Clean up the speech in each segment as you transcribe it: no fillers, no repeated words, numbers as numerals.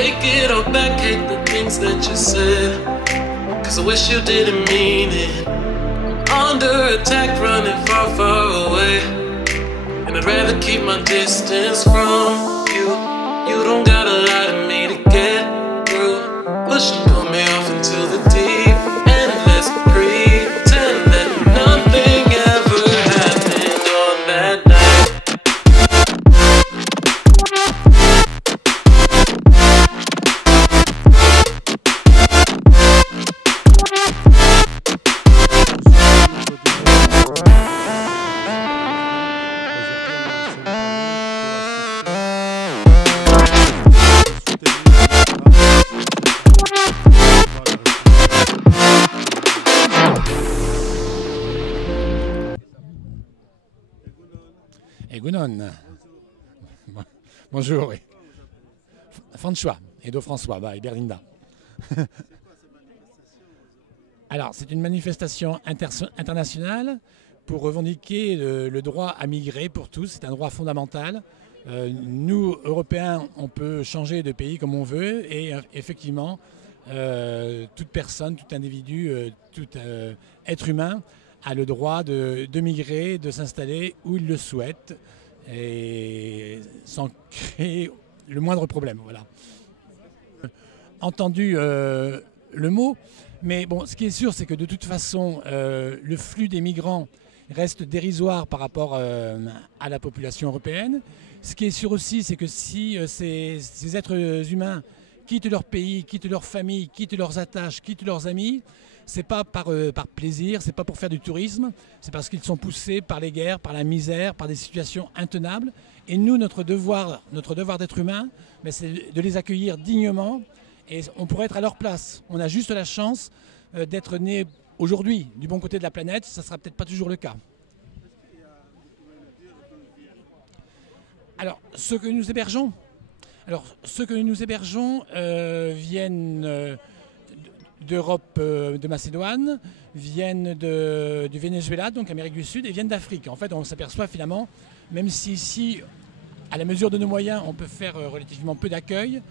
take it all back, hate the things that you said, cause I wish you didn't mean it. I'm under attack, running far, far away, and I'd rather keep my distance from you. You don't gotta lie to me to get through. Push and pull me off into the deep end. Let's pretend that nothing ever happened on that night. Egunon. Bonjour, oui. François, Edo François, et Berlinda. Alors, c'est une manifestation internationale pour revendiquer le droit à migrer pour tous. C'est un droit fondamental. Nous, Européens, on peut changer de pays comme on veut et effectivement, toute personne, tout individu, tout être humain a le droit de migrer, de s'installer où il le souhaite et sans créer le moindre problème. Voilà. Entendu le mot, mais bon, ce qui est sûr, c'est que de toute façon, le flux des migrants reste dérisoire par rapport à la population européenne. Ce qui est sûr aussi, c'est que si ces êtres humains quittent leur pays, quittent leur famille, quittent leurs attaches, quittent leurs amis, c'est pas par plaisir, c'est pas pour faire du tourisme, c'est parce qu'ils sont poussés par les guerres, par la misère, par des situations intenables. Et nous, notre devoir d'être humain, c'est de les accueillir dignement et on pourrait être à leur place. On a juste la chance d'être nés aujourd'hui du bon côté de la planète, ça ne sera peut-être pas toujours le cas. Alors, ceux que nous hébergeons, viennent d'Europe, de Macédoine, viennent du Venezuela, donc Amérique du Sud, et viennent d'Afrique. En fait, on s'aperçoit finalement, même si ici, à la mesure de nos moyens, on peut faire relativement peu d'accueil,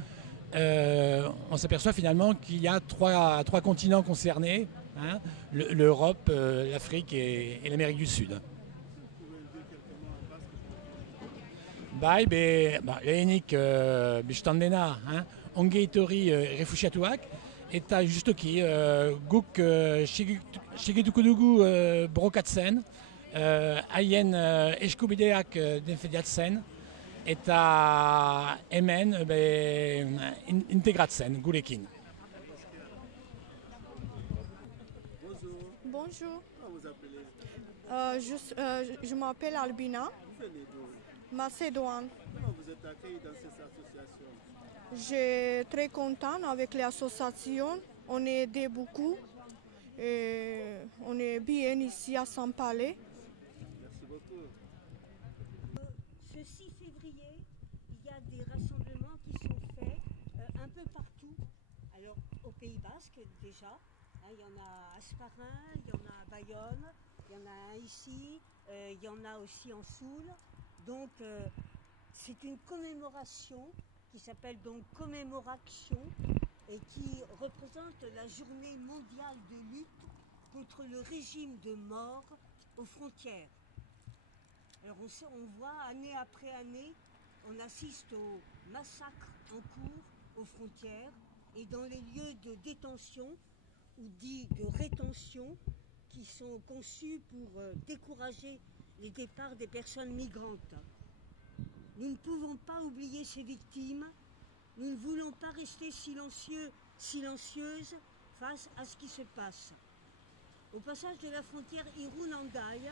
on s'aperçoit finalement qu'il y a trois continents concernés, hein, l'Europe, l'Afrique et l'Amérique du Sud. Lehenik biztandena, ongi etorri refuxiatuak, eta justoki guk segituko dugu brokatzen, haien eskubideak defendatzen eta hemen integratzen gurekin. Bonjour. Comment vous appelez? Je m'appelle Albina. Vous venez d'où? Macédoine. Comment vous êtes accueillis dans cette association? Je suis très contente avec l'association. On est aidé beaucoup. Et on est bien ici à Saint-Palais. Merci beaucoup. Ce 6 février, il y a des rassemblements qui sont faits un peu partout. Alors au Pays Basque déjà, hein, il y en a à Asparin, il y en a à Bayonne, il y en a un ici, il y en a aussi en Soule. Donc c'est une commémoration qui s'appelle donc Commémoration et qui représente la journée mondiale de lutte contre le régime de mort aux frontières. Alors on voit année après année, on assiste aux massacres en cours aux frontières et dans les lieux de détention ou dits de rétention qui sont conçus pour décourager les départs des personnes migrantes. Nous ne pouvons pas oublier ces victimes, nous ne voulons pas rester silencieuses face à ce qui se passe. Au passage de la frontière Irun-Andaï,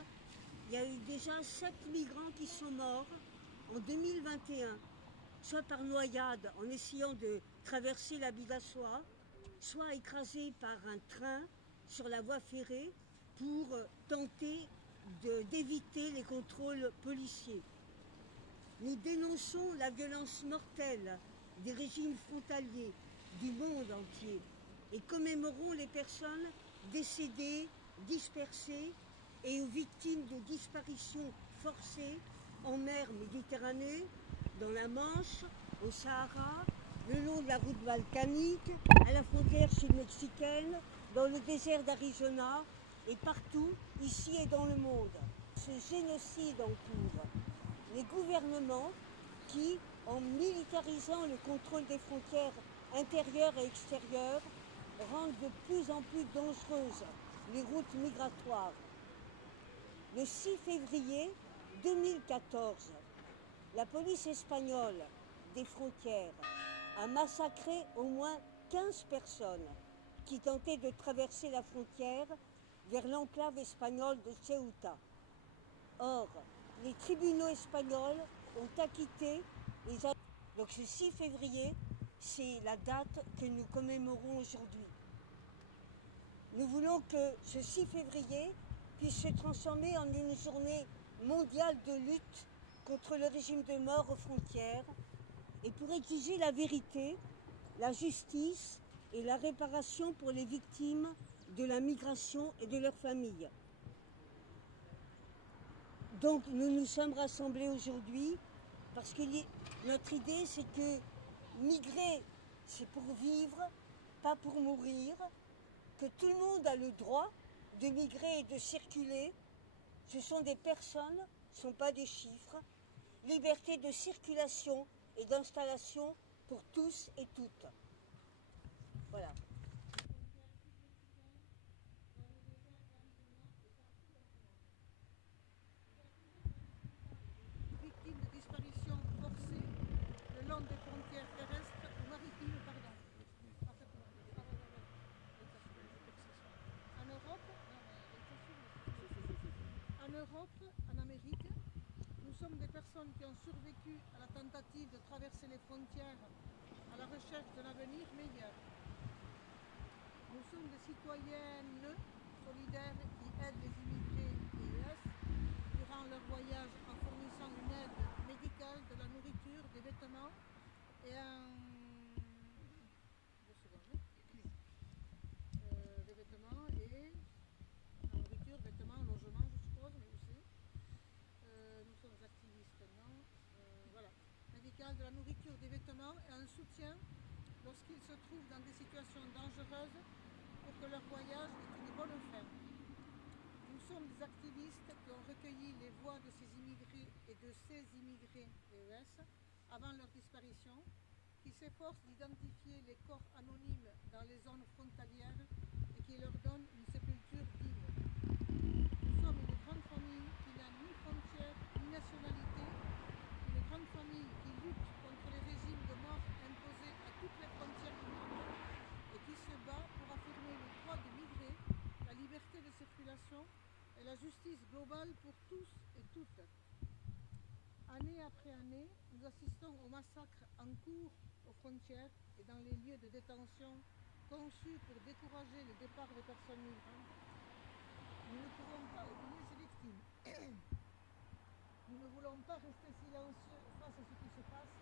il y a eu déjà 7 migrants qui sont morts en 2021, soit par noyade en essayant de traverser la Bidassoa, soit écrasés par un train sur la voie ferrée pour tenter d'éviter les contrôles policiers. Nous dénonçons la violence mortelle des régimes frontaliers du monde entier et commémorons les personnes décédées, dispersées et aux victimes de disparitions forcées en mer Méditerranée, dans la Manche, au Sahara, le long de la route balkanique, à la frontière sud-mexicaine, dans le désert d'Arizona et partout, ici et dans le monde. Ce génocide entoure les gouvernements qui, en militarisant le contrôle des frontières intérieures et extérieures, rendent de plus en plus dangereuses les routes migratoires. Le 6 février 2014, la police espagnole des frontières a massacré au moins 15 personnes qui tentaient de traverser la frontière vers l'enclave espagnole de Ceuta. Or, les tribunaux espagnols ont acquitté les... Donc ce 6 février, c'est la date que nous commémorons aujourd'hui. Nous voulons que ce 6 février puisse se transformer en une journée mondiale de lutte contre le régime de mort aux frontières et pour exiger la vérité, la justice et la réparation pour les victimes de la migration et de leurs familles. Donc nous nous sommes rassemblés aujourd'hui parce que notre idée c'est que migrer c'est pour vivre, pas pour mourir, que tout le monde a le droit de migrer et de circuler. Ce sont des personnes, ce ne sont pas des chiffres. Liberté de circulation et d'installation pour tous et toutes. Voilà. Victimes de disparition forcée le long des frontières terrestres ou maritimes, En Europe, en Amérique, nous sommes des personnes qui ont survécu à la tentative de traverser les frontières à la recherche d'un avenir meilleur. Nous sommes des citoyennes solidaires qui aident les immigrés EES durant leur voyage en fournissant une aide médicale, de la nourriture, des vêtements et vêtements, logement, je suppose, mais aussi. Nous sommes activistes, non voilà. Médical, de la nourriture, des vêtements et un soutien lorsqu'ils se trouvent dans des situations dangereuses pour que leur voyage ait une bonne fin. Nous sommes des activistes qui ont recueilli les voix de ces immigrés et de ces immigrés EES avant leur disparition, qui s'efforcent d'identifier les corps anonymes dans les zones frontalières et qui leur donnent une sépulture digne. Nous sommes une grande famille qui n'a ni frontières ni nationalité, une grande famille qui lutte contre les régimes de mort imposés à toutes les frontières du monde et qui se bat pour affirmer le droit de migrer, la liberté de circulation et la justice globale pour tous et toutes. Année après année, nous assistons aux massacres en cours aux frontières et dans les lieux de détention conçus pour décourager le départ des personnes migrantes. Nous ne pouvons pas oublier ces victimes. Nous ne voulons pas rester silencieux face à ce qui se passe.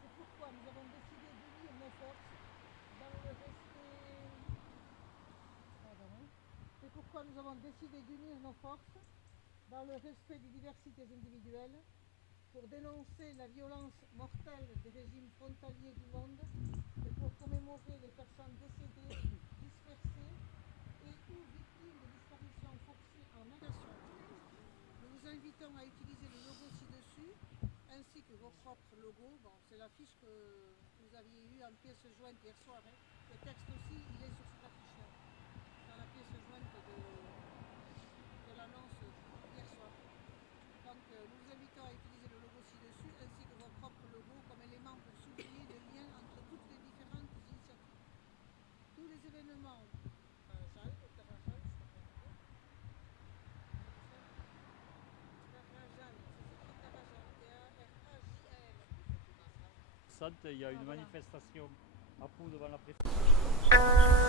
C'est pourquoi nous avons décidé d'unir nos forces dans le respect... C'est pourquoi nous avons décidé d'unir nos forces dans le respect des diversités individuelles pour dénoncer la violence mortelle des régimes frontaliers du monde et pour commémorer les personnes décédées, dispersées et ou victimes de disparitions forcées en migration. Nous vous invitons à utiliser le logo ci-dessus ainsi que vos propres logos. Bon, c'est l'affiche que vous aviez eue en pièce jointe hier soir. Hein. Le texte aussi, il est sur cette affiche-là, dans la pièce jointe de l'annonce hier soir. Donc nous vous invitons à utiliser le logo ci-dessus ainsi que vos propres logos comme élément pour souligner le lien entre toutes les différentes initiatives. Tous les événements Il y a une manifestation à Pau devant la préfecture.